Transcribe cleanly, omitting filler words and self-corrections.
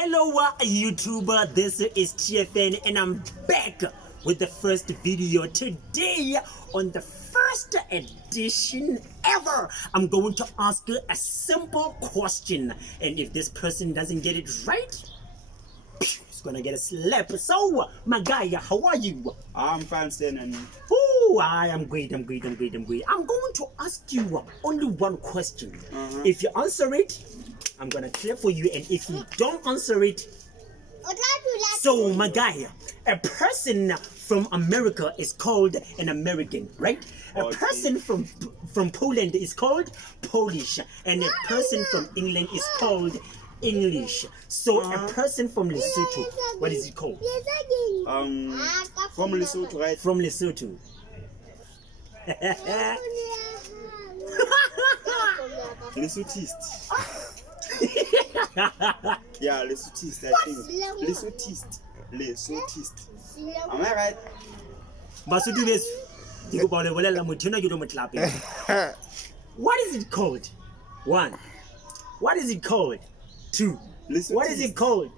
Hello YouTuber, this is TFN and I'm back with the first video today. On the first edition ever, I'm going to ask you a simple question, and if this person doesn't get it right, he's gonna get a slap. So my guy, how are you? I'm fine, and Oh, I am great. I'm going to ask you only one question. If you answer it, I'm gonna clap for you, and if you don't answer it, so my guy, a person from America is called an American, right? A person from Poland is called Polish, and a person from England is called English. So a person from Lesotho, what is it called? From Lesotho, right? From Lesotho. Lesothist. Yeah, Lesothist, I think. Lesothist. Am I right? Basotho beso. Ke go bale bolela motho ena ke do motlapeng. What is it called? 1. What is it called? 2. What is it called?